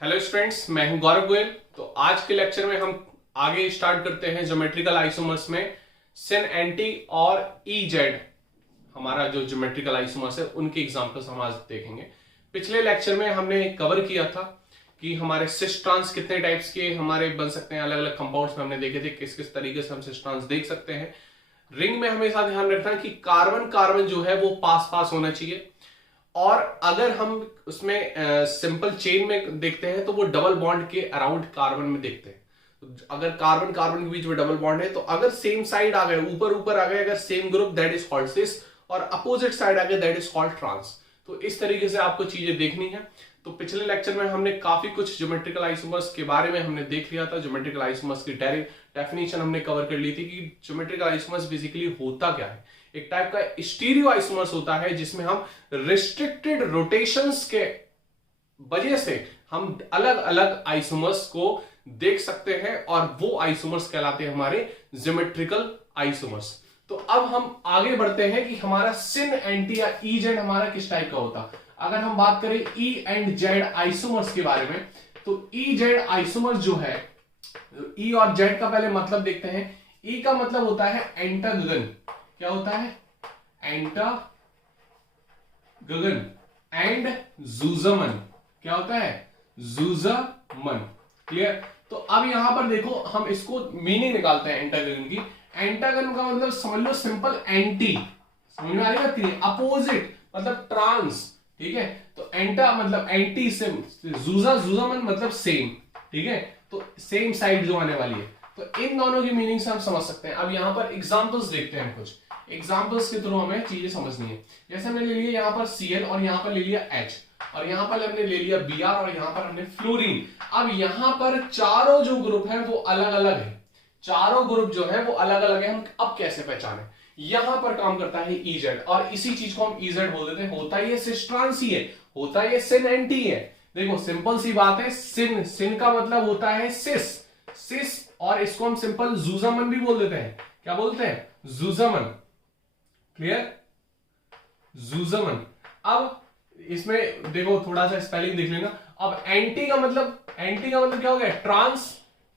Hello students, मैं हूं गौरव गोयल। तो आज के लेक्चर में हम आगे स्टार्ट करते हैं ज्योमेट्रिकल आइसोमर्स में सिन एंटी और ई जेड। हमारा जो ज्योमेट्रिकल आइसोमर्स है उनके एग्जांपल्स हम आज देखेंगे। पिछले लेक्चर में हमने कवर किया था कि हमारे सिस ट्रांस कितने टाइप्स के हमारे बन सकते हैं। अलग अलग कंपाउंड्स में हमने देखे थे किस किस तरीके से हम सिस ट्रांस देख सकते हैं। रिंग में हमेशा ध्यान रखना कि कार्बन कार्बन जो है वो पास पास होना चाहिए, और अगर हम उसमें सिंपल चेन में देखते हैं तो वो डबल बॉन्ड के अराउंड कार्बन में देखते हैं। तो अगर कार्बन कार्बन के बीच में डबल बॉन्ड है तो अगर सेम साइड आ गए, ऊपर ऊपर आ गए, अगर same group, that is called cis, और अपोजिट साइड आ गए दैट इज कॉल्ड ट्रांस। तो इस तरीके से आपको चीजें देखनी है। तो पिछले लेक्चर में हमने काफी कुछ ज्योमेट्रिकल आइसोमर्स के बारे में हमने देख लिया था। ज्योमेट्रिकल आइसोमर्स की डेफिनेशन हमने कवर कर ली थी कि ज्योमेट्रिकल आइसोमर्स बेसिकली होता क्या है। एक टाइप का स्टीरियो आइसोमर्स होता है जिसमें हम रिस्ट्रिक्टेड रोटेशंस के वजह से हम अलग अलग आइसोमर्स को देख सकते हैं, और वो आइसोमर्स कहलाते हैं हमारे ज्योमेट्रिकल आइसोमर्स। तो अब हम आगे बढ़ते हैं कि हमारा सिन एंटी या ई जेड हमारा किस टाइप का होता। अगर हम बात करें ई एंड जेड आइसोमर्स के बारे में, तो ई जेड आइसोमर्स जो है, ई और जेड का पहले मतलब देखते हैं। ई का मतलब होता है एंटागन। क्या होता है? एंटागन। एंड जूजमन क्या होता है? जूजमन। क्लियर? तो अब यहां पर देखो, हम इसको मीनिंग निकालते हैं एंटागन की। एंटागन का मतलब समझ लो सिंपल एंटी। समझ में आ रही बात की? अपोजिट मतलब ट्रांस। ठीक है, तो एंटा मतलब एंटी से, जूजामन मतलब सेम। ठीक है, तो सेम साइड जो आने वाली है। तो इन दोनों की मीनिंग से हम समझ सकते हैं। अब यहां पर एग्जांपल्स देखते हैं। कुछ एग्जांपल्स के थ्रू हमें चीजें समझनी है। जैसे हमने ले लिया यहाँ पर Cl, और यहाँ पर ले लिया H, और यहाँ पर हमने ले लिया Br, और यहाँ पर हमने फ्लोरीन। अब यहाँ पर चारों जो ग्रुप है वो अलग अलग है। चारों ग्रुप जो है वो अलग अलग है। हम अब कैसे पहचाने? यहां पर काम करता है EZ, और इसी चीज को हम EZ बोल देते हैं। होता ये सिस ट्रांस ही है, होता ये सिन एंटी है। देखो सिंपल सी बात है। सिन, सिन का मतलब होता है सिस, सिस, और इसको हम सिंपल जूजामन भी बोल देते हैं। क्या बोलते हैं? जूजामन। क्लियर? जूजामन। अब इसमें देखो थोड़ा सा स्पेलिंग देख लेना। अब एंटी का मतलब, एंटी का मतलब क्या हो गया? ट्रांस,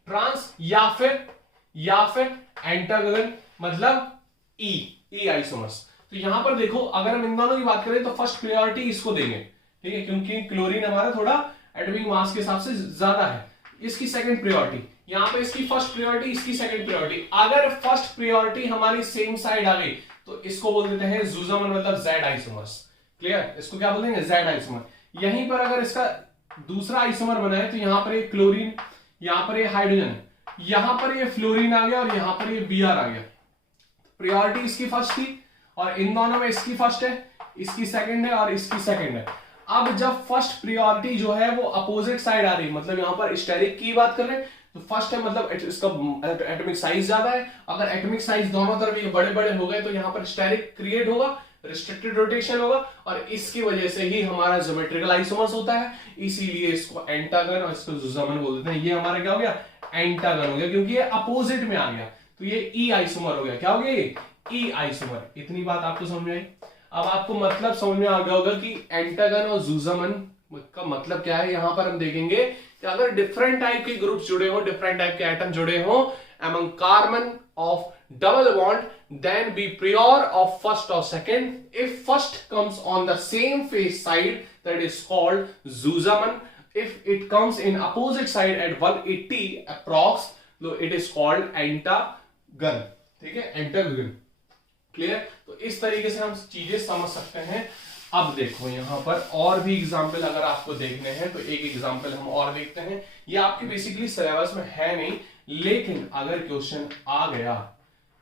ट्रांस, या फिर एंटागन मतलब ई आइसोमर्स। तो यहां पर देखो, अगर हम इन दोनों की बात करें तो फर्स्ट प्रायोरिटी इसको देंगे। ठीक है, क्योंकि क्लोरीन हमारा थोड़ा एटॉमिक मास के हिसाब से ज्यादा है। इसकी सेकंड प्रायोरिटी, यहां पे इसकी फर्स्ट प्रायोरिटी, इसकी सेकंड प्रायोरिटी। अगर फर्स्ट प्रायोरिटी हमारी सेम साइड आ गई तो इसको बोल देते हैं जूजामन मतलब जेड आइसोमर्स। क्लियर? इसको क्या बोल देंगे? Z isomer. यहीं पर अगर इसका दूसरा आइसोमर बना है तो यहां पर ये क्लोरीन, यहां पर ये हाइड्रोजन, यहां पर ये फ्लोरीन आ गया, और यहां पर ये Br आ गया। प्रायोरिटी इसकी फर्स्ट थी, और इन दोनों में इसकी फर्स्ट है, इसकी सेकंड है, और इसकी सेकंड है। अब जब फर्स्ट प्रायोरिटी जो है वो अपोजिट साइड आ रही, मतलब यहां पर स्टेरिक की बात कर रहे हैं, तो फर्स्ट है मतलब इसका एटॉमिक साइज ज्यादा है। अगर एटॉमिक साइज दोनों तरफ ये बड़े बड़े हो गए तो यहां पर स्टेरिक क्रिएट होगा, रिस्ट्रिक्टेड रोटेशन होगा, और इसकी वजह से ही हमारा ज्योमेट्रिकल आइसोमर्स होता है। इसीलिए इसको एंटागन और इसको जूजामन बोल देते हैं। ये हमारा क्या हो गया? एंटागन हो गया, क्योंकि ये अपोजिट में आ गया। तो ये ई आइसोमर हो गया। क्या हो गया? ये ई आइसोमर। इतनी बात आपको समझ में आई? अब आपको मतलब समझ में आ गया होगा कि एंटागन और जूजामन का मतलब क्या है। यहां पर हम देखेंगे कि अगर डिफरेंट टाइप के ग्रुप्स जुड़े हो, डिफरेंट टाइप के एटम जुड़े हो among carbon of double bond, then be prior of first or second. If first comes on the same face side, that is called zoozaman. If it comes in opposite side at 180 approx, so it is called antagon. ठीक है, एंटागन। Clear? तो इस तरीके से हम चीजें समझ सकते हैं। अब देखो यहां पर और भी एग्जाम्पल अगर आपको देखने हैं तो एक एग्जाम्पल हम और देखते हैं। ये आपके बेसिकली सिलेबस में है नहीं, लेकिन अगर क्वेश्चन आ गया,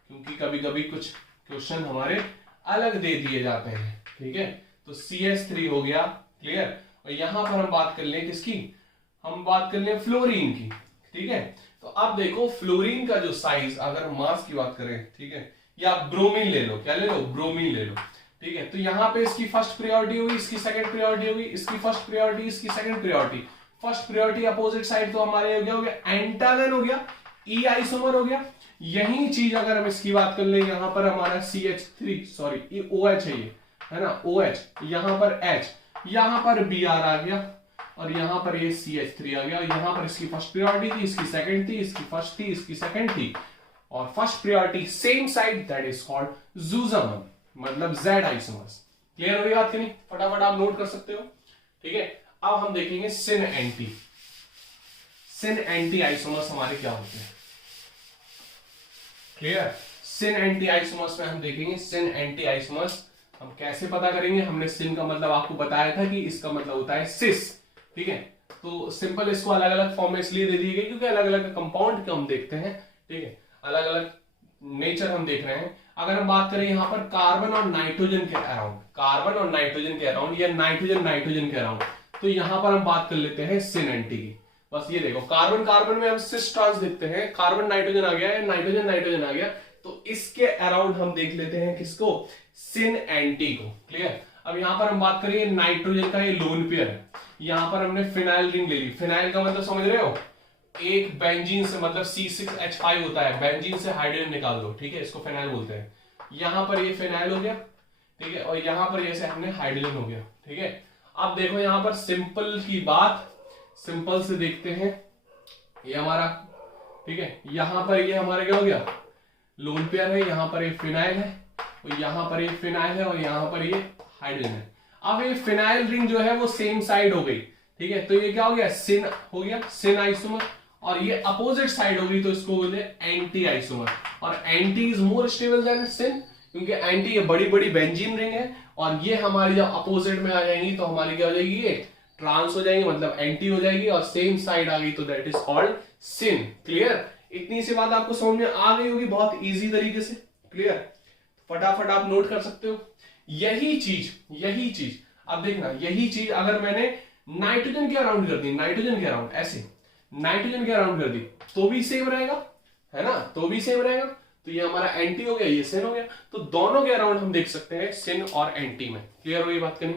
क्योंकि कभी कभी कुछ क्वेश्चन हमारे अलग दे दिए जाते हैं। ठीक है, तो CH3 हो गया। क्लियर? और यहां पर हम बात कर लें किसकी? हम बात कर लें फ्लोरीन की। ठीक है, तो अब देखो फ्लोरीन का जो साइज, अगर हम मास की बात करें, ठीक है, या ब्रोमीन ले लो। क्या ले लो? ब्रोमीन ले लो। ठीक है, तो यहां पे इसकी फर्स्ट प्रायोरिटी होगी, इसकी सेकंड प्रायोरिटी होगी, इसकी फर्स्ट प्रायोरिटी, इसकी second priority. First priority opposite side तो हमारे हो गया एंटागन हो गया, ई आइसोमर हो गया। यही चीज अगर हम इसकी बात कर ले, यहां पर हमारा CH3, सॉरी OH है, ये है ना OH, यहां पर H, यहां पर Br आ गया, और यहां पर ये CH3 आ गया, यहां पर इसकी फर्स्ट प्रायोरिटी थी, इसकी सेकंड थी, इसकी फर्स्ट थी, इसकी सेकंड थी, और first priority same side, that is called zusammen, मतलब Z आइसोमर्स। क्लियर हो गई बात कि नहीं? फटाफट आप नोट कर सकते हो, ठीक है। अब हम देखेंगे सिन एंटी। सिन एंटी आइसोमर्स हमारे क्या होते हैं? क्लियर? सिन एंटी आइसोमर्स में हम देखेंगे सिन एंटी आइसोमर्स हम कैसे पता करेंगे। हमने सिन का मतलब आपको बताया था कि इसका मतलब होता है सिस, ठीक है। तो सिंपल इसको अलग अलग फॉर्म में इसलिए दे दिए गए क्योंकि अलग अलग कंपाउंड को हम देखते हैं, ठीक है, अलग अलग नेचर हम देख रहे हैं। अगर हम बात करें यहाँ पर कार्बन और नाइट्रोजन के अराउंड, कार्बन और नाइट्रोजन के अराउंड, या नाइट्रोजन नाइट्रोजन के अराउंड, तो यहां पर हम बात कर लेते हैं सिन एंटी की। बस ये देखो, कार्बन कार्बन में हम सिस ट्रांस देखते हैं, कार्बन नाइट्रोजन आ गया है, नाइट्रोजन नाइट्रोजन आ गया, तो इसके अराउंड हम देख लेते हैं किसको? सिन एंटी को। क्लियर? अब यहां पर हम बात करेंगे नाइट्रोजन का, ये लोन पेयर है, यहां पर हमने फिनाइल रिंग ले ली। फिनाइल का मतलब समझ रहे हो? एक बेंजीन से, मतलब C6H5 होता है, बेंजीन से हाइड्रोजन निकाल दो, ठीक है, इसको फिनाइल बोलते हैं। यहां पर ये फिनाइल हो गया, ठीक है, और यहां पर जैसे हमने हाइड्रोजन हो गया, ठीक है। अब देखो यहां पर सिंपल की बात, सिंपल से देखते हैं, ये हमारा, ठीक है, यहां पर ये हमारा क्या हो गया? लोन पेयर है, यहां पर ये फिनाइल है, और यहां पर ये फिनाइल है, और यहां पर ये हाइड्रोजन है। अब ये फिनाइल रिंग जो है वो सेम साइड हो गई, ठीक है, तो ये क्या हो गया? सिन हो गया, सिन आइसोमर। और ये अपोजिट साइड होगी तो इसको बोलते हैं एंटी आइसोमर। और anti is more stable than syn, क्योंकि एंटी ये बड़ी बड़ी बेंजीन रिंग है, और ये हमारी जब अपोजिट में आ जाएंगी तो हमारी क्या हो जाएगी? ये ट्रांस हो जाएंगी, मतलब एंटी हो जाएगी, और सेम साइड आ गई तो that is called syn. Clear? इतनी सी बात आपको समझ में आ गई होगी बहुत इजी तरीके से। क्लियर? फटाफट आप नोट कर सकते हो। यही चीज अब देखना, यही चीज अगर मैंने नाइट्रोजन के अराउंड कर दी, नाइट्रोजन के अराउंड ऐसे, नाइट्रोजन के अराउंड कर दी, तो भी सेम रहेगा, है ना, तो भी सेम रहेगा। तो ये हमारा एंटी हो गया, ये सिन हो गया, तो दोनों के अराउंड हम देख सकते हैं सिन और एंटी में। क्लियर हो गई बात करनी?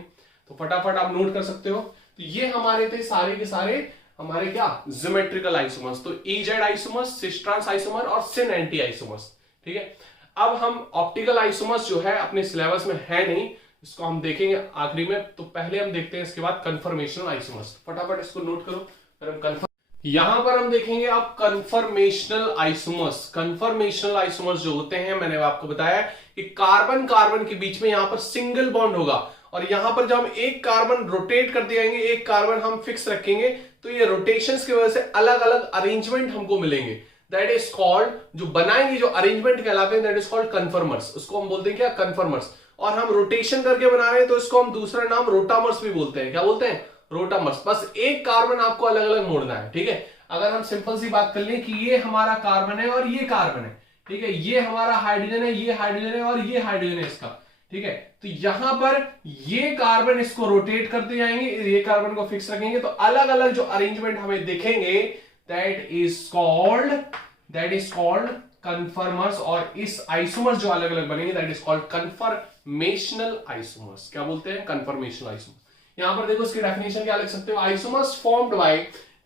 तो फटाफट आप नोट कर सकते हो। तो ये हमारे थे सारे के सारे हमारे क्या? Geometrical isomers. तो EZ isomers, cis trans isomer और सिन एंटी आइसोमर्स, ठीक है। अब हम ऑप्टिकल आइसोमर्स जो है अपने सिलेबस में है नहीं, इसको हम देखेंगे आखिरी में। तो पहले हम देखते हैं इसके बाद कन्फर्मेशनल आइसोमर्स। फटाफट इसको नोट करो, फिर हम कन्फर्म, यहां पर हम देखेंगे अब कन्फर्मेशनल आइसोमर्स। कन्फर्मेशनल आइसोमर्स जो होते हैं, मैंने आपको बताया कि कार्बन कार्बन के बीच में यहां पर सिंगल बॉन्ड होगा, और यहां पर जब हम एक कार्बन रोटेट कर दिएंगे, एक कार्बन हम फिक्स रखेंगे, तो ये रोटेशंस की वजह से अलग अलग अरेंजमेंट हमको मिलेंगे। दैट इज कॉल्ड, जो बनाएंगे, जो अरेंजमेंट कहलाते हैं, दैट इज कॉल्ड कन्फर्मर्स। उसको हम बोलते हैं क्या? कन्फर्मर्स। और हम रोटेशन करके बना रहे हैं तो इसको हम दूसरा नाम रोटामर्स भी बोलते हैं। क्या बोलते हैं? रोटामर्स। बस एक कार्बन आपको अलग अलग मोड़ना है, ठीक है। अगर हम सिंपल सी बात कर लें कि ये हमारा कार्बन है और ये कार्बन है, ठीक है, ये हमारा हाइड्रोजन है, ये हाइड्रोजन है, और ये हाइड्रोजन है इसका, ठीक है। तो यहां पर ये कार्बन इसको रोटेट करते जाएंगे, ये कार्बन को फिक्स रखेंगे, तो अलग अलग जो अरेंजमेंट हमें दिखेंगे, दैट इज कॉल्ड कन्फर्मर्स। और इस आइसोमर्स जो अलग अलग बनेंगे, that is called conformational isomers. क्या बोलते हैं? Conformational isomers. यहां पर देखो इसकी डेफिनेशन क्या लिख सकते हो? Isomers formed by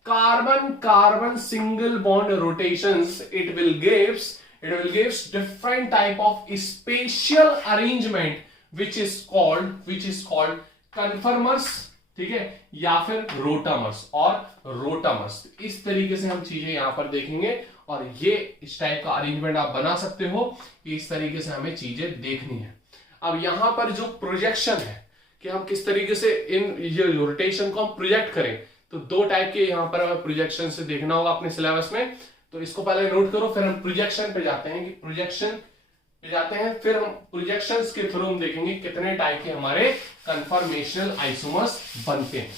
carbon carbon single bond rotations, it will gives different type of spatial arrangement which is called conformers, ठीक है, या फिर रोटामर्स और रोटामर्स। इस तरीके से हम चीजें यहां पर देखेंगे, और ये इस टाइप का अरेंजमेंट आप बना सकते हो कि इस तरीके से हमें चीजें देखनी है। अब यहां पर जो प्रोजेक्शन है कि हम किस तरीके से इन ये रोटेशन को हम प्रोजेक्ट करें, तो दो टाइप के यहां पर हमें प्रोजेक्शन से देखना होगा अपने सिलेबस में। तो इसको पहले नोट करो, फिर हम प्रोजेक्शन पे जाते हैं कि प्रोजेक्शन पे जाते हैं, फिर हम प्रोजेक्शंस के थ्रू हम देखेंगे कितने टाइप के हमारे कन्फर्मेशनल आइसोमर्स बनते हैं।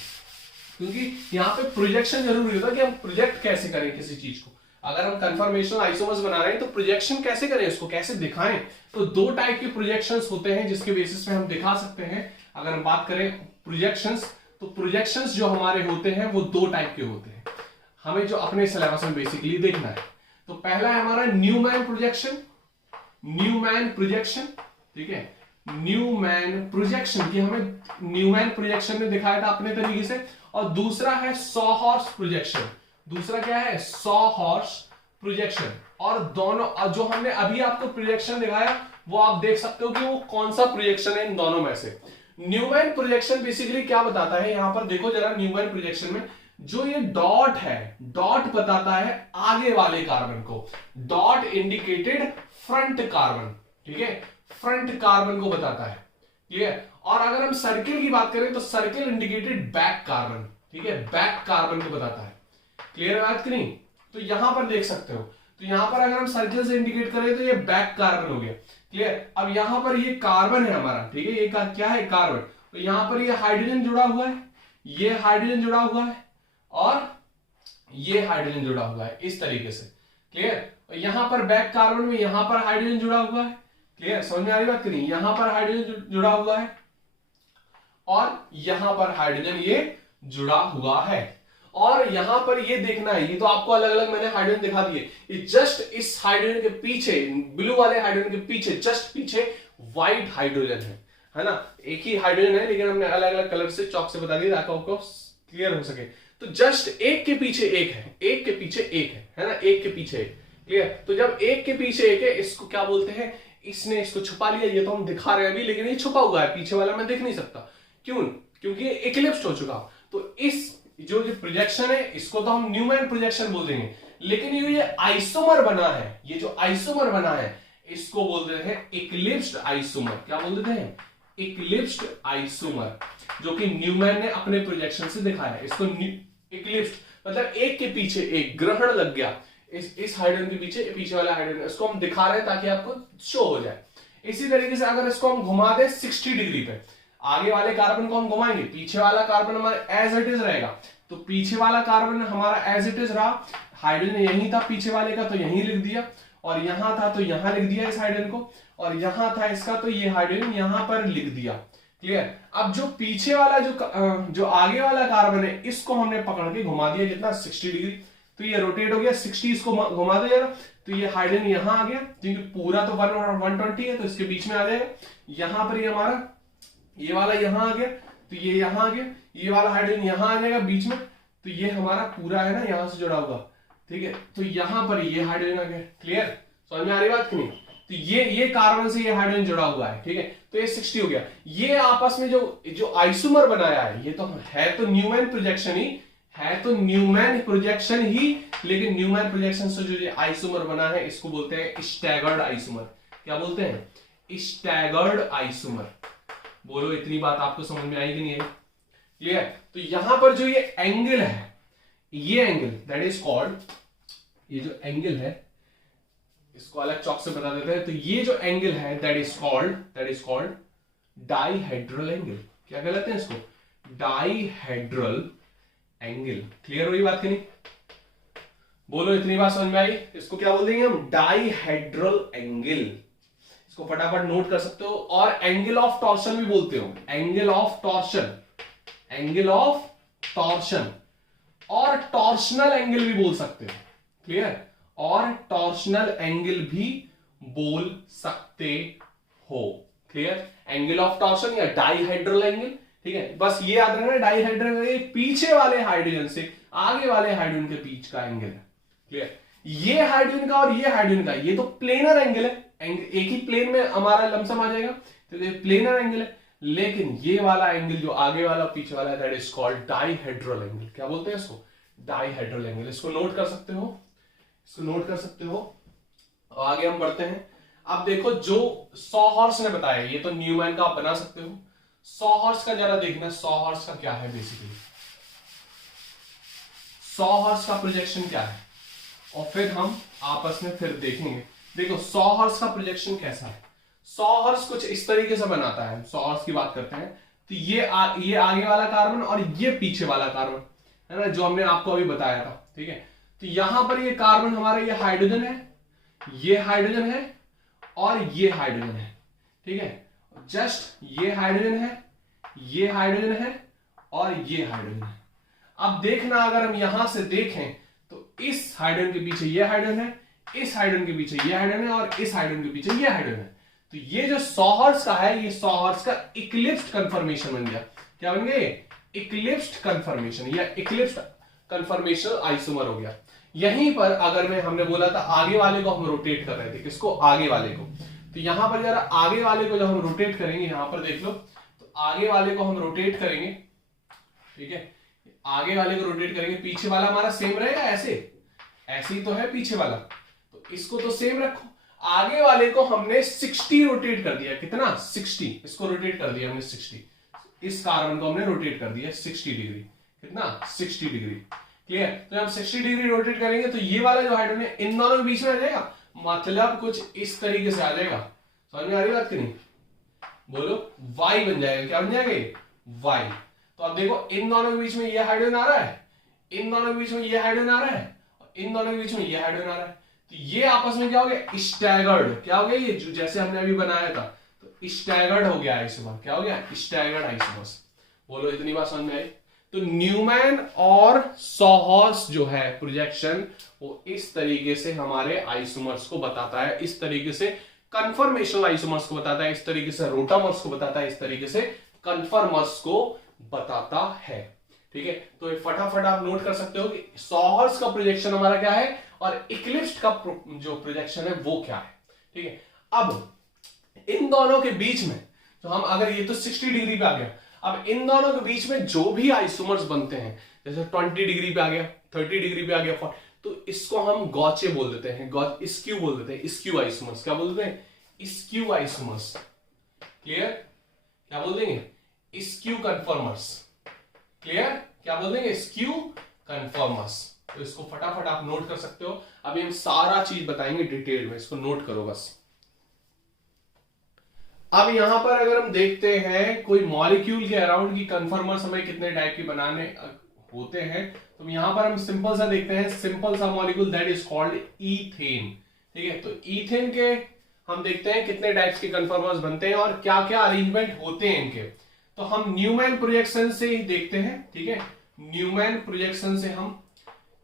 क्योंकि यहां पे प्रोजेक्शन जरूरी होता है कि हम प्रोजेक्ट कैसे करें किसी चीज को। अगर हम कन्फर्मेशनल आइसोमर्स बना रहे हैं तो प्रोजेक्शन कैसे करें, उसको कैसे दिखाएं। तो दो टाइप के प्रोजेक्शंस होते हैं जिसके बेसिस पे हम दिखा सकते हैं। अगर हम बात करें प्रोजेक्शंस, तो प्रोजेक्शंस जो हमारे होते हैं वो दो टाइप के होते हैं, हमें जो अपने सिलेबस में बेसिकली देखना है। तो पहला है हमारा न्यूमैन प्रोजेक्शन, ठीक है, न्यूमैन प्रोजेक्शन की हमें न्यूमैन प्रोजेक्शन ने दिखाया था अपने तरीके से। और दूसरा है सॉहॉर्स प्रोजेक्शन। दूसरा क्या है? सॉहॉर्स प्रोजेक्शन। और दोनों जो हमने अभी आपको प्रोजेक्शन दिखाया वो आप देख सकते हो कि वो कौन सा प्रोजेक्शन है इन दोनों में से। न्यूमैन प्रोजेक्शन बेसिकली क्या बताता है, यहां पर देखो जरा, न्यूमैन प्रोजेक्शन में जो ये डॉट है, डॉट बताता है आगे वाले कार्बन को, डॉट इंडिकेटेड फ्रंट कार्बन, ठीक है, फ्रंट कार्बन को बताता है, ठीक है। और अगर हम सर्किल की बात करें तो सर्किल इंडिकेटेड बैक कार्बन, ठीक है, बैक कार्बन को बताता है। क्लियर बात कि नहीं? तो यहां पर देख सकते हो, तो यहां पर अगर हम सर्किल से इंडिकेट करें तो ये बैक कार्बन हो गया। क्लियर? अब यहां पर ये कार्बन है हमारा, ठीक है, ये क्या है, कार्बन। तो यहां पर ये हाइड्रोजन जुड़ा हुआ है, ये हाइड्रोजन जुड़ा हुआ है और ये हाइड्रोजन जुड़ा हुआ है, इस तरीके से। क्लियर? यहां पर बैक कार्बन में यहां पर हाइड्रोजन जुड़ा हुआ है। क्लियर? समझ में आ रही बात कि नहीं? यहां पर हाइड्रोजन जुड़ा हुआ है और यहां पर हाइड्रोजन ये जुड़ा हुआ है। और यहां पर ये देखना है, ये तो आपको अलग अलग मैंने हाइड्रोजन दिखा दिए, ये जस्ट इस हाइड्रोजन के पीछे, ब्लू वाले हाइड्रोजन के पीछे, जस्ट पीछे व्हाइट हाइड्रोजन है ना। एक ही हाइड्रोजन है लेकिन हमने अलग अलग कलर से चौक से बता दिया ताकि आपको क्लियर हो सके। तो जस्ट एक के पीछे एक है, एक के पीछे एक है ना, एक के पीछे एक। क्लियर? तो जब एक के पीछे एक है, इसको क्या बोलते हैं, इसने इसको छुपा लिया, ये तो हम दिखा रहे हैं अभी, लेकिन ये छुपा हुआ है, पीछे वाला मैं देख नहीं सकता। क्यों? क्योंकि ये इक्लिप्स्ड हो चुका। तो इस जो प्रोजेक्शन है इसको तो हम न्यूमैन प्रोजेक्शन बोल देंगे, लेकिन ये आइसोमर बना है, ये जो आइसोमर बना है इसको बोल देते हैं इक्लिप्स्ड आइसोमर। क्या बोल देते हैं? इक्लिप्स्ड आइसोमर, जो कि न्यूमैन ने अपने प्रोजेक्शन से दिखाया है। इसको इक्लिप्स्ड मतलब एक के पीछे एक, ग्रहण लग गया इस हाइड्रोजन के पीछे वाला हाइड्रोजन, इसको हम दिखा रहे हैं ताकि आपको शो हो जाए। इसी तरीके से अगर इसको हम घुमा दें 60 डिग्री पे, आगे वाले कार्बन को हम घुमाएंगे, पीछे वाला कार्बन हमारा एज इट इज रहेगा। तो पीछे वाला कार्बन हमारा एज इट इज रहा, हाइड्रोजन यहीं था पीछे वाले का तो यहीं लिख दिया, और यहां था तो यहां लिख दिया इस हाइड्रोजन को, और यहां था इसका तो ये हाइड्रोजन यहां पर लिख दिया। क्लियर? अब जो पीछे वाला जो आगे वाला कार्बन है इसको हमने पकड़ के घुमा दिया कितना, 60 डिग्री। तो ये रोटेट हो गया 60, इसको घुमा दो जरा, तो ये हाइड्रोजन यहां आ गया, क्योंकि पूरा तो 120 है तो इसके बीच में आ जाएगा। यहां पर ये हमारा ये वाला यहां आ गया, तो ये यहां आ गया, ये वाला हाइड्रोजन यहां आ जाएगा बीच में, तो ये हमारा पूरा है ना यहां से जुड़ा हुआ। ठीक है? तो यहां पर ये हाइड्रोजन आ गया। क्लियर? समझ में आ रही बात कि नहीं? तो ये कार्बन से ये हाइड्रोजन जुड़ा हुआ है। ठीक है? तो ये 60 हो गया। ये आपस में जो आइसोमर बनाया है, ये तो है तो न्यूमैन प्रोजेक्शन ही है, तो न्यूमैन प्रोजेक्शन ही, लेकिन न्यूमैन प्रोजेक्शन से जो आइसोमर बना है इसको बोलते हैं स्टैगर्ड आइसोमर। क्या बोलते हैं? Staggered isomer. बोलो इतनी बात आपको समझ में आई कि नहीं आई? क्लियर? तो यहां पर जो ये एंगल है, ये एंगल दैट इज कॉल्ड, ये जो एंगल है इसको अलग चौक से बता देते हैं। तो ये जो एंगल है that is called dihedral angle. क्या कहते हैं इसको? Dihedral angle. क्लियर हुई बात कि नहीं? बोलो इतनी बात समझ में आई? इसको क्या बोल देंगे हम? Dihedral angle. इसको फटाफट नोट कर सकते हो। और एंगल ऑफ टॉर्शन भी बोलते हो, angle of torsion, angle of torsion, और टॉर्शनल एंगल भी बोल सकते हो। क्लियर? और टॉर्शनल एंगल भी बोल सकते हो। क्लियर? एंगल ऑफ टॉर्शन या डाइहेड्रल एंगल। ठीक है? बस ये याद रखना, डाइहेड्रल पीछे वाले हाइड्रोजन से आगे वाले हाइड्रोजन के बीच का एंगल है। क्लियर? ये हाइड्रोजन का और ये हाइड्रोजन का, ये तो प्लेनर एंगल है, एक ही प्लेन में हमारा लमसम आ जाएगा, तो ये प्लेनर एंगल है। लेकिन ये वाला एंगल जो आगे वाला पीछे वाला है that is called dihedral angle. क्या बोलते हैं इसको? Dihedral angle. इसको नोट कर सकते हो, इसको नोट कर सकते हो। और आगे हम बढ़ते हैं। अब देखो जो सॉहर्स ने बताया, ये तो न्यूमैन का आप बना सकते हो। सॉहर्स का जरा देखना, सॉहर्स का क्या है बेसिकली, सॉहर्स का प्रोजेक्शन क्या है, और फिर हम आपस में फिर देखेंगे। देखो सॉहर्स का प्रोजेक्शन कैसा है। सॉहर्स कुछ इस तरीके से बनाता है। सॉहर्स की बात करते हैं तो ये आगे वाला कार्बन और ये पीछे वाला कार्बन है ना, जो हमने आपको अभी बताया था। ठीक है? तो यहां पर ये कार्बन हमारा, ये हाइड्रोजन है, ये हाइड्रोजन है और ये हाइड्रोजन है। ठीक है? जस्ट ये हाइड्रोजन है, ये हाइड्रोजन है और ये हाइड्रोजन है। अब देखना, अगर हम यहां से देखें तो इस हाइड्रोजन के पीछे ये हाइड्रोजन है, इस हाइड्रोजन के पीछे ये हाइड्रोजन है और इस हाइड्रोजन के पीछे ये हाइड्रोजन है। तो ये जो सॉहर्स का है, ये सॉहर्स का इक्लिप्स्ड कन्फर्मेशन बन गया। क्या बन गया? इक्लिप्स्ड कन्फर्मेशन या इक्लिप्स्ड कन्फर्मेशन आइसोमर हो गया। यहीं पर अगर हमने बोला था आगे वाले को हम रोटेट कर रहे थे, किसको? आगे वाले को। तो यहां पर जरा आगे वाले को जब हम रोटेट करेंगे, यहां पर देख लो, तो आगे वाले को हम रोटेट करेंगे, ठीक है, आगे वाले को रोटेट करेंगे, पीछे वाला हमारा सेम रहेगा, ऐसे ऐसे ही तो है पीछे वाला, तो इसको तो सेम रखो। आगे वाले को हमने 60 रोटेट कर दिया, कितना 60, इसको रोटेट कर दिया हमने 60, इस कार्बन को हमने रोटेट कर दिया 60 डिग्री, कितना 60 डिग्री, क्लियर। तो जब 60 डिग्री रोटेट करेंगे तो ये वाला जो हाइड्रोजन है इन दोनों के बीच में आ जाएगा, मतलब कुछ इस तरीके से आ जाएगा, समझ में आ रही बात कि नहीं, बोलो Y बन जाएगा, क्या बन जाएगा Y। तो अब देखो इन दोनों के बीच में ये हाइड्रोजन आ रहा है, इन दोनों के बीच में ये हाइड्रोजन आ रहा है, और इन दोनों के बीच में ये हाइड्रोजन आ रहा है, तो ये आपस में क्या हो गया स्टैगर्ड, क्या हो गया ये जो जैसे हमने अभी बनाया था, तो स्टैगर्ड हो गया आइसोमर, क्या हो गया स्टैगर्ड आइसोमर्स। बोलो इतनी बात समझ में आई। तो न्यूमैन और सॉहर्स जो है प्रोजेक्शन वो इस तरीके से हमारे आइसोमर्स को बताता है, इस तरीके से कन्फर्मेशनल आइसोमर्स को बताता है, इस तरीके से रोटामर्स को बताता है, इस तरीके से कन्फर्मर्स को बताता है, ठीक है। तो फटाफट आप नोट कर सकते हो कि सॉहर्स का प्रोजेक्शन हमारा क्या है और इक्लिप्स का जो प्रोजेक्शन है वो क्या है, ठीक है। अब इन दोनों के बीच में तो हम अगर ये तो 60 डिग्री पे आ गया, अब इन दोनों के बीच में जो भी आइसोमर्स बनते हैं, जैसे 20 डिग्री पे आ गया, 30 डिग्री पे आ गया, तो इसको हम गॉचे बोल देते हैं, स्क्यू बोल देते हैं, स्क्यू आइसोमर्स, क्या बोलते हैं स्क्यू आइसोमर्स, क्लियर। क्या बोल देंगे स्क्यू कन्फर्मर्स, क्लियर, क्या बोल देंगे स्क्यू कन्फर्मर्स। तो इसको फटाफट आप नोट कर सकते हो, अभी हम सारा चीज बताएंगे डिटेल में, इसको नोट करो बस। अब यहां पर अगर हम देखते हैं कोई मॉलिक्यूल के अराउंड की कन्फर्मर्स हमें कितने टाइप के बनाने होते हैं, तो यहां पर हम सिंपल सा देखते हैं, सिंपल सा molecule that is called ethane, ठीक है। तो ईथेन के हम देखते हैं कितने टाइप्स के कन्फर्मर्स बनते हैं और क्या क्या अरेंजमेंट होते हैं इनके। तो हम न्यूमैन प्रोजेक्शन से ही देखते हैं, ठीक है, न्यूमैन प्रोजेक्शन से हम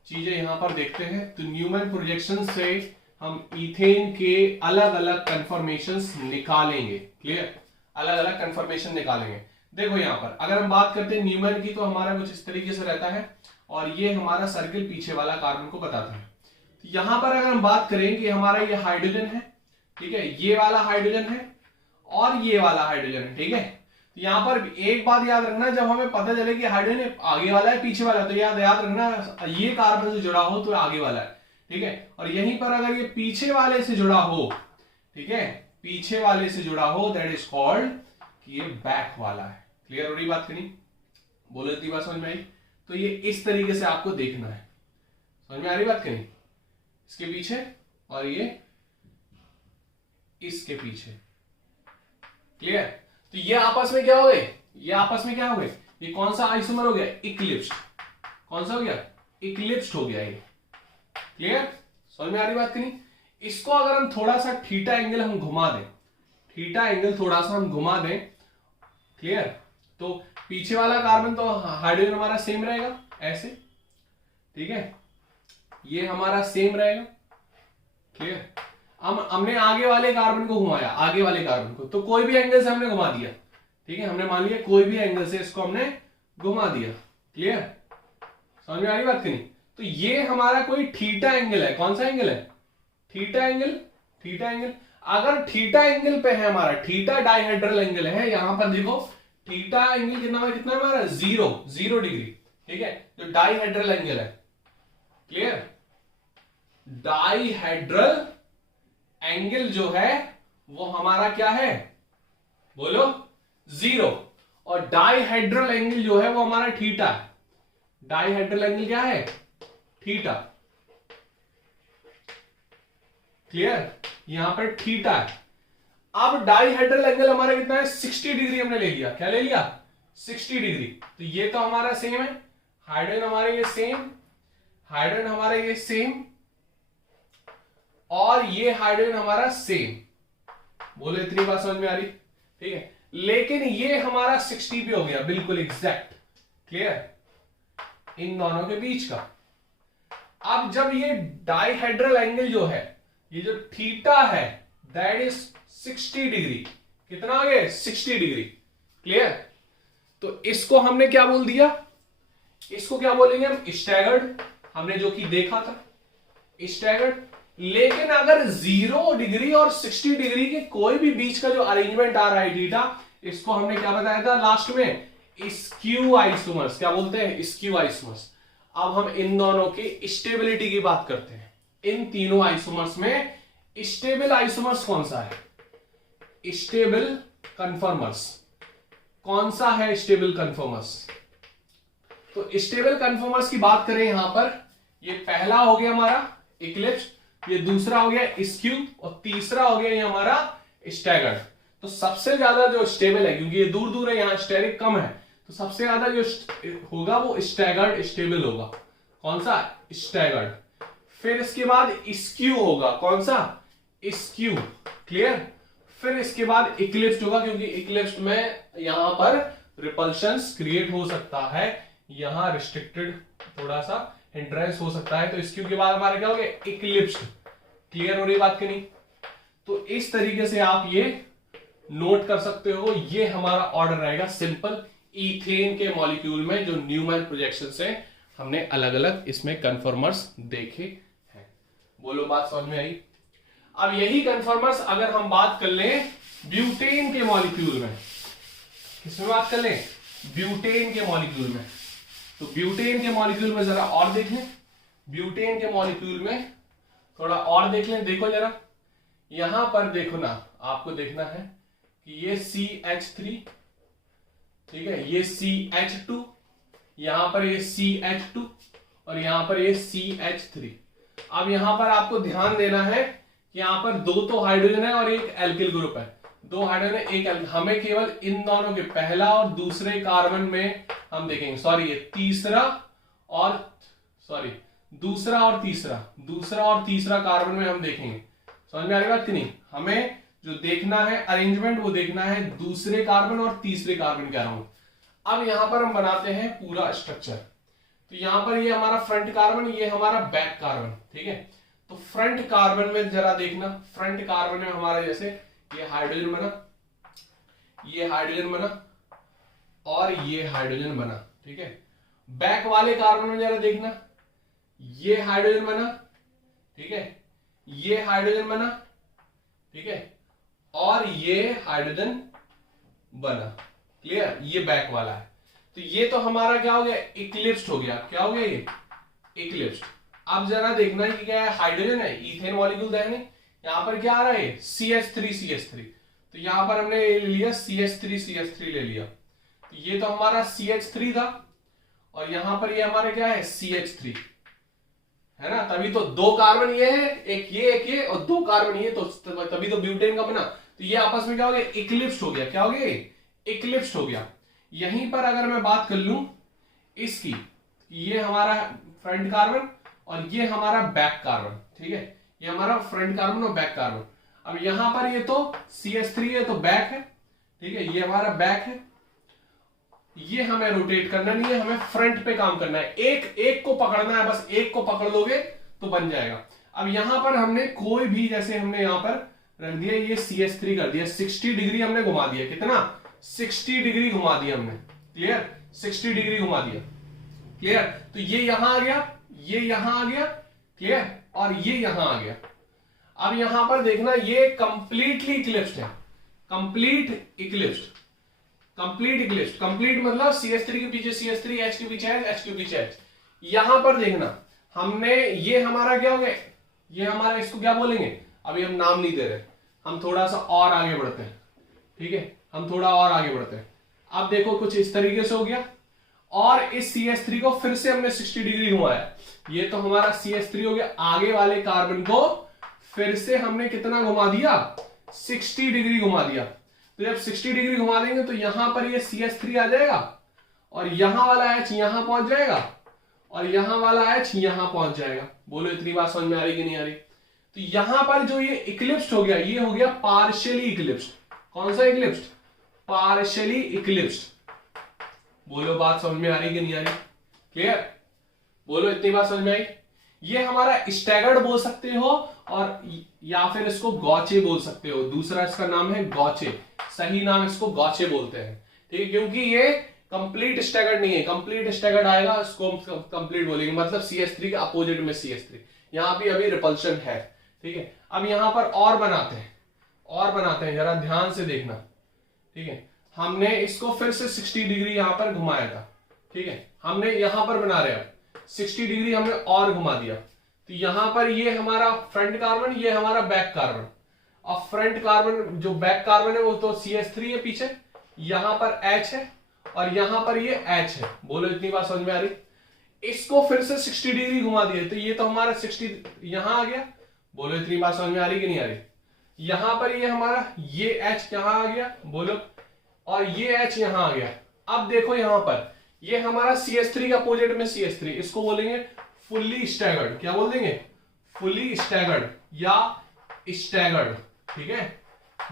चीजें यहां पर देखते हैं। तो न्यूमैन प्रोजेक्शन से हम ईथेन के अलग अलग कन्फर्मेशंस निकालेंगे, क्लियर, अलग अलग कन्फर्मेशन निकालेंगे। देखो यहां पर अगर हम बात करते हैं न्यूमैन की, तो हमारा कुछ इस तरीके से रहता है और ये हमारा सर्किल पीछे वाला कार्बन को बताता है। तो यहां पर अगर हम बात करें कि हमारा ये हाइड्रोजन है, ठीक है, ये वाला हाइड्रोजन है और ये वाला हाइड्रोजन है, ठीक है। तो यहां पर एक बात याद रखना, जब हमें पता चले कि हाइड्रोजन आगे वाला है पीछे वाला है, तो याद रखना ये कार्बन से जुड़ा हो तो आगे वाला है, ठीक है। और यहीं पर अगर ये पीछे वाले से जुड़ा हो, ठीक है, पीछे वाले से जुड़ा हो, दैट इज कॉल्ड कि ये बैक वाला है, क्लियर हो रही बात कि नहीं, बोलो इतनी बात समझ में आई। तो ये इस तरीके से आपको देखना है, समझ में आ रही बात कि नहीं, इसके पीछे और ये इसके पीछे, क्लियर। तो ये आपस में क्या हो गए, ये आपस में क्या हो गए, ये कौन सा आइसोमर हो गया इक्लिप्स्ड, कौन सा हो गया इक्लिप्स्ड हो गया ये, क्लियर, समझ में आ रही बात कि नहीं। इसको अगर हम थोड़ा सा थीटा एंगल हम घुमा दें, थीटा एंगल थोड़ा सा हम घुमा दें, क्लियर, तो पीछे वाला कार्बन तो हाइड्रोजन हमारा सेम रहेगा ऐसे, ठीक है, ये हमारा सेम रहेगा, क्लियर। हमने आगे वाले कार्बन को घुमाया, आगे वाले कार्बन को, तो कोई भी एंगल से हमने घुमा दिया, ठीक है, हमने मान लिया कोई भी एंगल से इसको हमने घुमा दिया, क्लियर, समझ में आ रही बात कि नहीं। तो ये हमारा कोई थीटा एंगल है, कौन सा एंगल है थीटा एंगल, थीटा एंगल। अगर थीटा एंगल पे है हमारा, थीटा डाइहेड्रल एंगल है, यहां पर देखो थीटा एंगल कितना हमारा 0 डिग्री, ठीक है, जो डाइहेड्रल एंगल है, क्लियर, डाइहेड्रल एंगल जो है वो हमारा क्या है, बोलो 0, और डाइहेड्रल एंगल जो है वो हमारा थीटा है, डाइहेड्रल एंगल क्या है थीटा, क्लियर, यहां पर थीटा है। अब डाइहेड्रल एंगल हमारा कितना है 60 डिग्री हमने ले लिया, क्या ले लिया 60 डिग्री। तो ये तो हमारा सेम है, हाइड्रोजन हमारा ये सेम, हाइड्रोजन हमारा ये सेम, और ये हाइड्रोजन हमारा सेम, बोलो इतनी बात समझ में आ रही, ठीक है। लेकिन ये हमारा 60 पे हो गया बिल्कुल एग्जैक्ट, क्लियर, इन दोनों के बीच का। अब जब ये डाइहेड्रल एंगल जो है, ये जो थीटा है दैट इज 60 डिग्री, कितना आ गया 60 डिग्री, क्लियर। तो इसको हमने क्या बोल दिया, इसको क्या बोलेंगे हम स्टैगर्ड, हमने जो कि देखा था स्टैगर्ड। लेकिन अगर 0 डिग्री और 60 डिग्री के कोई भी बीच का जो अरेंजमेंट आ रहा है थीटा, इसको हमने क्या बताया था लास्ट में, स्क्यू आइसोमर्स। क्या बोलते हैं? Skew isomers. अब हम इन दोनों की स्टेबिलिटी की बात करते हैं। इन तीनों आइसोमर्स में स्टेबल आइसोमर्स कौन सा है? Stable conformers. कौन सा है स्टेबल कन्फर्मर्स? तो स्टेबल कन्फर्मर्स की बात करें यहां पर, ये पहला हो गया हमारा इक्लिप्स, ये दूसरा हो गया स्क्यू, और तीसरा हो गया ये हमारा स्टैगर्ड। तो सबसे ज्यादा जो स्टेबल है, क्योंकि ये दूर दूर है, यहां स्टेरिक कम है, तो सबसे ज्यादा जो होगा वो स्टैगर्ड स्टेबल होगा। कौन सा? स्टैगर्ड। फिर इसके बाद स्क्यू होगा। कौन सा? स्क्यू। क्लियर? फिर इसके बाद इक्लिप्स होगा, क्योंकि इक्लिप्स में यहां पर रिपल्शंस क्रिएट हो सकता है, यहां रिस्ट्रिक्टेड थोड़ा सा हिंड्रेंस हो सकता है। तो स्क्यू के बाद हमारा क्या हो गया? इक्लिप्स। क्लियर हो रही बात की नहीं? तो इस तरीके से आप ये नोट कर सकते हो। ये हमारा ऑर्डर रहेगा सिंपल ईथेन के मॉलिक्यूल में, जो न्यूमैन प्रोजेक्शन से हमने अलग अलग इसमें कन्फर्मर्स देखे हैं। बोलो बात समझ में आई? अब यही कन्फर्मर्स अगर हम बात कर लें ब्यूटेन के मॉलिक्यूल में, किसमें बात कर लें? ब्यूटेन के मॉलिक्यूल में। तो ब्यूटेन के मॉलिक्यूल में जरा और देख लें, ब्यूटेन के मॉलिक्यूल में थोड़ा और देख लें। देखो जरा, यहां पर देखो ना, आपको देखना है कि ये CH3, ठीक है, ये CH2, यहां पर ये CH2, और यहां पर ये CH3। अब यहां पर आपको ध्यान देना है कि यहां पर दो तो हाइड्रोजन है और एक एल्किल ग्रुप है। दो हाइड्रोजन है, एक एल्किल। हमें केवल इन दोनों के पहला और दूसरे कार्बन में हम देखेंगे, सॉरी ये तीसरा और दूसरा और तीसरा कार्बन में हम देखेंगे। समझ में आ रही बात कि नहीं? हमें जो देखना है अरेंजमेंट, वो देखना है दूसरे कार्बन और तीसरे कार्बन के अराउंड। अब यहां पर हम बनाते हैं पूरा स्ट्रक्चर। तो यहां पर ये हमारा फ्रंट कार्बन, ये हमारा बैक कार्बन, ठीक है। तो फ्रंट कार्बन में जरा देखना, फ्रंट कार्बन में हमारा जैसे ये हाइड्रोजन बना, ये हाइड्रोजन बना और ये हाइड्रोजन बना, ठीक है। बैक वाले कार्बन में जरा देखना, ये हाइड्रोजन बना, ठीक है, ये हाइड्रोजन बना, ठीक है, और ये हाइड्रोजन बना। क्लियर? ये बैक वाला है। तो ये तो हमारा क्या हो गया? इक्लिप्स्ड हो गया। क्या हो गया? ये इक्लिप्स्ड। अब जरा देखना है कि क्या है, हाइड्रोजन है, इथेन मॉलिक्यूल है नहीं, यहां पर क्या आ रहा है? CH3। तो यहां पर हमने ले लिया CH3 ले लिया। तो ये तो हमारा CH3 था, और यहां पर ये हमारा क्या है? CH3 है ना। तभी तो दो कार्बन ये है, एक ये और दो कार्बन ये, तो तभी तो ब्यूटेन का बना। तो ये आपस में क्या हो गया? इक्लिप्स्ड हो गया। क्या हो गया? इक्लिप्स्ड हो गया। यहीं पर अगर मैं बात कर लूं इसकी, ये हमारा फ्रंट कार्बन और ये हमारा बैक कार्बन, ठीक है, ये हमारा फ्रंट कार्बन और बैक कार्बन। अब यहां पर ये तो CH3 है, तो बैक है, ठीक है, ये हमारा बैक है। ये हमें रोटेट करना नहीं है, हमें फ्रंट पे काम करना है। एक को पकड़ना है, बस एक को पकड़ लोगे तो बन जाएगा। अब यहां पर हमने कोई भी, जैसे हमने यहां पर रख दिया, ये CH3 कर दिया, 60 डिग्री हमने घुमा दिया। कितना? 60 डिग्री घुमा दिया हमने। क्लियर? 60 डिग्री घुमा दिया। क्लियर? तो ये यहां आ गया, ये यहां आ गया, क्लियर, और ये यहां आ गया। अब यहां पर देखना, ये कंप्लीटली इक्लिप्स्ड है, कंप्लीट इक्लिप्स्ड, कंप्लीट मतलब CH3 के पीछे CH3, H के पीछे H के पीछे H। यहां पर देखना, हमने ये हमारा क्या हो गया? ये हमारा, इसको क्या बोलेंगे? अभी हम नाम नहीं दे रहे, हम थोड़ा सा और आगे बढ़ते हैं, ठीक है, हम थोड़ा और आगे बढ़ते हैं। अब देखो कुछ इस तरीके से हो गया, और इस CH3 को फिर से हमने 60 डिग्री घुमाया। ये तो हमारा CH3 हो गया। आगे वाले कार्बन को फिर से हमने कितना घुमा दिया? 60 डिग्री घुमा दिया। तो जब 60 डिग्री घुमा देंगे तो यहां पर ये CH3 आ जाएगा, और यहां वाला H यहां पहुंच जाएगा, और यहां वाला H यहां पहुंच जाएगा। बोलो इतनी बात समझ में आ रही कि नहीं आ रही? तो यहां पर जो ये इक्लिप्स्ड हो गया, ये हो गया पार्शियली इक्लिप्स्ड। कौन सा इक्लिप्स्ड? Partially eclipsed. बोलो बात समझ में आ रही कि नहीं आ रही? क्लियर? बोलो इतनी बात समझ में आई? ये हमारा स्टैगर्ड बोल सकते हो, और या फिर इसको गॉचे बोल सकते हो। दूसरा इसका नाम है गॉचे, सही नाम इसको गॉचे बोलते हैं, ठीक है, क्योंकि ये कंप्लीट स्टैगर्ड नहीं है। कंप्लीट स्टैगर्ड आएगा इसको कंप्लीट बोलेंगे, मतलब CH3 के अपोजिट में CH3। यहां भी अभी रिपल्शन है, ठीक है। अब यहां पर और बनाते हैं, जरा ध्यान से देखना, ठीक है। हमने इसको फिर से 60 डिग्री यहां पर घुमाया था, ठीक है, हमने यहां पर बना रहे हैं 60 डिग्री हमने और घुमा दिया, तो यहां पर ये हमारा फ्रंट कार्बन, ये हमारा बैक कार्बन। अब फ्रंट कार्बन जो बैक कार्बन है वो तो CH3 है पीछे, यहां पर H है और यहां पर ये H है। बोलो इतनी बात समझ में आ रही? इसको फिर से 60 डिग्री घुमा दिया तो ये तो हमारा 60 यहां आ गया। बोलो इतनी बात समझ में आ रही कि नहीं आ रही? यहां पर ये हमारा ये H यहां आ गया, बोलो, और ये H यहां आ गया। अब देखो यहां पर ये हमारा CH3 के अपोजिट में CH3, इसको बोलेंगे फुल्ली स्टैगर्ड। क्या बोल देंगे? फुल्ली स्टैगर्ड या स्टैगर्ड, ठीक है,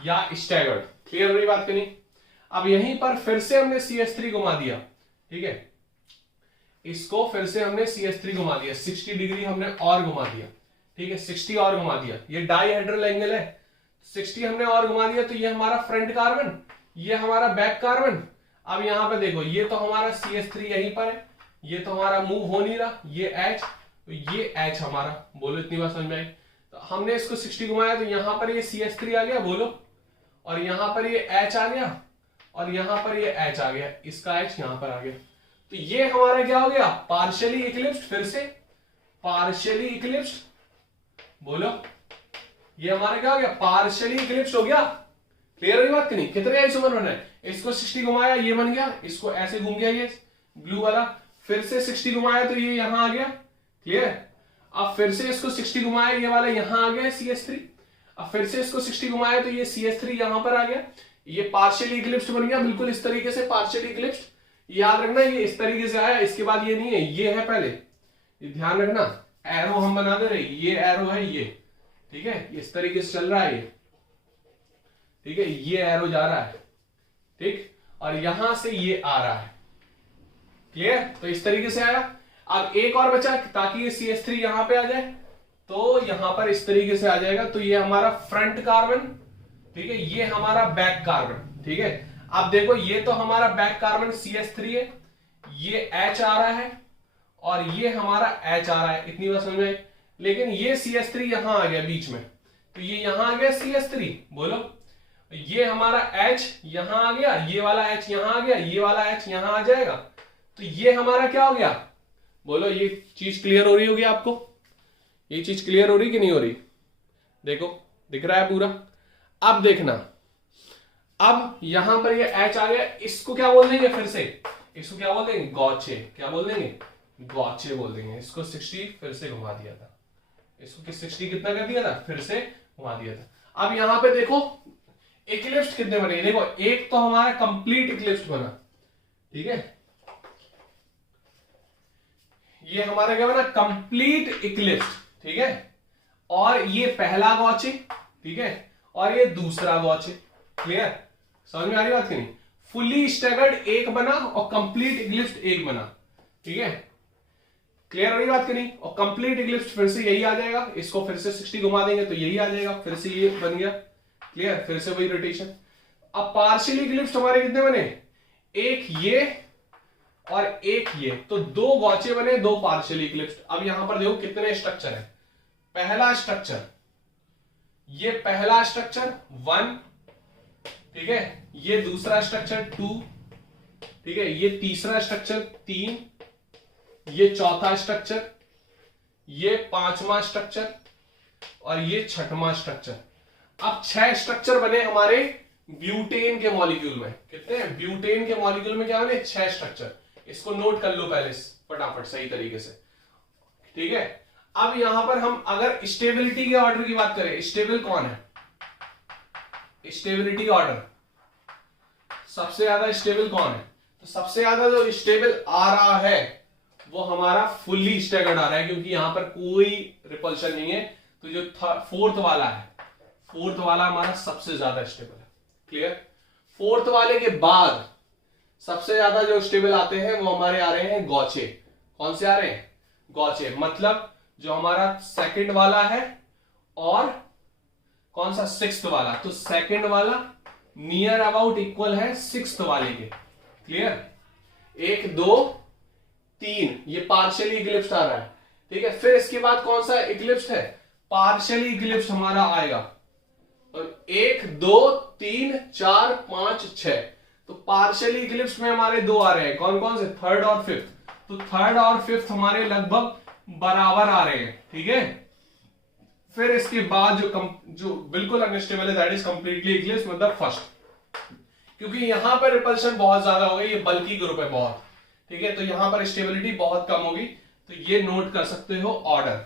या स्टैगर्ड। क्लियर हुई बात कि नहीं? अब यहीं पर फिर से हमने CH3 घुमा दिया, ठीक है, इसको फिर से हमने CH3 घुमा दिया, 60 डिग्री हमने और घुमा दिया, ठीक है, 60 और घुमा दिया। ये डाइहेड्रल एंगल है, 60 हमने और घुमा दिया तो ये हमारा फ्रंट कार्बन, ये हमारा बैक कार्बन। अब यहां पे देखो ये तो हमारा CH3 यहीं पर है, ये तो हमारा मूव हो नहीं रहा, ये H, तो ये H हमारा। बोलो इतनी बात समझ में आई? तो हमने इसको 60 घुमाया तो यहां पर ये CH3 आ गया, बोलो, और यहां पर ये H आ गया और यहां पर ये H आ गया, इसका H यहां पर आ गया। तो ये हमारा क्या हो गया? Partially eclipsed. फिर से पार्शियली इक्लिप्स्ड, बोलो, ये हमारा क्या हो गया? पार्शियली इक्लिप्स्ड हो गया। क्लियर हुई बात कि नहीं? कितने आइसोमर बने? इसको 60 घुमाया ये बन गया, इसको ऐसे घूम गया ये ब्लू वाला, फिर से 60 घुमाया तो ये यहां आ गया। क्लियर? अब फिर से इसको 60 घुमाया, ये वाला यहां आ गया CH3। अब फिर से इसको 60 घुमाया तो ये CH3 यहां पर आ गया, ये पार्शियली इक्लिप्स्ड बन गया, बिल्कुल इस तरीके से पार्शियली इक्लिप्स्ड। याद रखना ये इस तरीके से आया, इसके बाद ये नहीं है, ये है पहले, ये ध्यान रखना। एरो हम बना दे रहे, ये एरो है ये, ठीक है, इस तरीके से चल रहा है ये, ठीक है, ये एरो जा रहा है, ठीक, और यहां से ये आ रहा है। क्लियर? तो इस तरीके से आया। अब एक और बचा ताकि ये CH3 यहां पे आ जाए, तो यहां पर इस तरीके से आ जाएगा, तो ये हमारा फ्रंट कार्बन, ठीक है, ये हमारा बैक कार्बन, ठीक है। अब देखो ये तो हमारा बैक कार्बन CH3 है, ये H आ रहा है और ये हमारा H आ रहा है, इतनी बात समझ में? लेकिन ये CH3 यहां आ गया बीच में, तो ये यहां आ गया CH3, बोलो, ये हमारा H यहां आ गया, ये वाला H यहां आ गया, ये वाला H यहां आ जाएगा, तो ये हमारा क्या हो गया? बोलो, ये चीज क्लियर हो रही होगी आपको? ये चीज क्लियर हो रही कि नहीं हो रही? देखो दिख रहा है पूरा। अब देखना, अब यहां पर ये H आ गया, इसको क्या बोल देंगे? फिर से इसको क्या बोल देंगे? गॉचे। क्या बोल देंगे? गॉचे बोल देंगे। इसको 60 फिर से घुमा दिया था, इसको 60 कितना कर दिया था? फिर से घुमा दिया था। अब यहां पे देखो इक्लिप्स कितने बने? देखो एक तो हमारा कंप्लीट इक्लिप्स बना, ठीक है, ये हमारा क्या बना? कंप्लीट इक्लिप्स, ठीक है, और ये पहला गॉचे, ठीक है, और ये दूसरा गॉचे। क्लियर? समझ में आ रही बात कि नहीं? फुली स्टैगर्ड एक बना और कंप्लीट इक्लिप्स एक बना, ठीक है। क्लियर हो रही बात कि नहीं? और कंप्लीट इक्लिप्स फिर से यही आ जाएगा, इसको फिर से 60 घुमा देंगे तो यही आ जाएगा, फिर से ये बन गया। क्लियर? फिर से वही रोटेशन। अब पार्शियली इक्लिप्स हमारे कितने बने? एक ये और एक ये, तो दो गॉचे बने, दो पार्शियली इक्लिप्स। अब यहां पर देखो कितने स्ट्रक्चर है। पहला स्ट्रक्चर, ये पहला स्ट्रक्चर 1, ठीक है, ये दूसरा स्ट्रक्चर 2, ठीक है, ये तीसरा स्ट्रक्चर 3, ये चौथा स्ट्रक्चर, ये पांचवा स्ट्रक्चर और ये छठवां स्ट्रक्चर। अब 6 स्ट्रक्चर बने हमारे ब्यूटेन के मॉलिक्यूल में। कितने? ब्यूटेन के मॉलिक्यूल में क्या बने? 6 स्ट्रक्चर। इसको नोट कर लो पहले फटाफट सही तरीके से, ठीक है। अब यहां पर हम अगर स्टेबिलिटी के ऑर्डर की बात करें, स्टेबल कौन है? स्टेबिलिटी ऑर्डर सबसे ज्यादा स्टेबल कौन है? तो सबसे ज्यादा जो स्टेबल आ रहा है वो हमारा फुल्ली स्टैगर्ड आ रहा है, क्योंकि यहां पर कोई रिपल्शन नहीं है। तो जो फोर्थ वाला है, फोर्थ वाला हमारा सबसे ज्यादा स्टेबल है। क्लियर? फोर्थ वाले के बाद सबसे ज्यादा जो स्टेबल आते हैं वो हमारे आ रहे हैं गॉचे। कौन से आ रहे हैं? गॉचे। मतलब जो हमारा सेकंड वाला है और कौन सा? सिक्स्थ वाला। तो सेकंड वाला नियर अबाउट इक्वल है सिक्स्थ वाले के। क्लियर? 1 2 3 ये पार्शियली इक्लिप्स्ड आ रहा है, ठीक है। फिर इसके बाद कौन सा इक्लिप्स्ड है? पार्शियली इक्लिप्स्ड हमारा आएगा। और 1 2 3 4 5 6, तो पार्शियली इक्लिप्स में हमारे दो आ रहे हैं, कौन कौन से, थर्ड और फिफ्थ। तो थर्ड और फिफ्थ हमारे लगभग बराबर आ रहे हैं, ठीक है। फिर इसके बाद जो बिल्कुल अनस्टेबल है दैट इज कंप्लीटली इक्लिप्स, मतलब फर्स्ट, क्योंकि यहां पर रिपल्शन बहुत ज्यादा हो गई, ये बल्कि ग्रुप है बहुत, ठीक है, तो यहां पर स्टेबिलिटी बहुत कम होगी। तो ये नोट कर सकते हो ऑर्डर,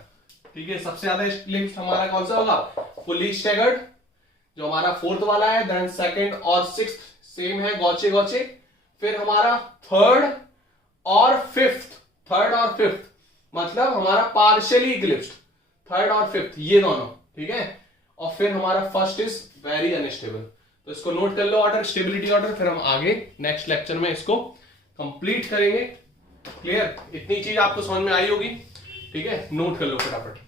ठीक है। सबसे ज्यादा इक्लिप्स हमारा कौन सा होगा, फुली स्टैगर्ड जो हमारा फोर्थ वाला है, देन सेकंड और सिक्स्थ सेम है, गौचे गौचे। फिर हमारा थर्ड और फिफ्थ, थर्ड और फिफ्थ मतलब हमारा पार्शियली इक्लिप्स्ड, थर्ड और फिफ्थ ये दोनों, ठीक है। और फिर हमारा फर्स्ट इज वेरी अनस्टेबल। तो इसको नोट कर लो ऑर्डर, स्टेबिलिटी ऑर्डर, फिर हम आगे नेक्स्ट लेक्चर में इसको कंप्लीट करेंगे। क्लियर, इतनी चीज आपको समझ में आई होगी, ठीक है, नोट कर लो फटाफट।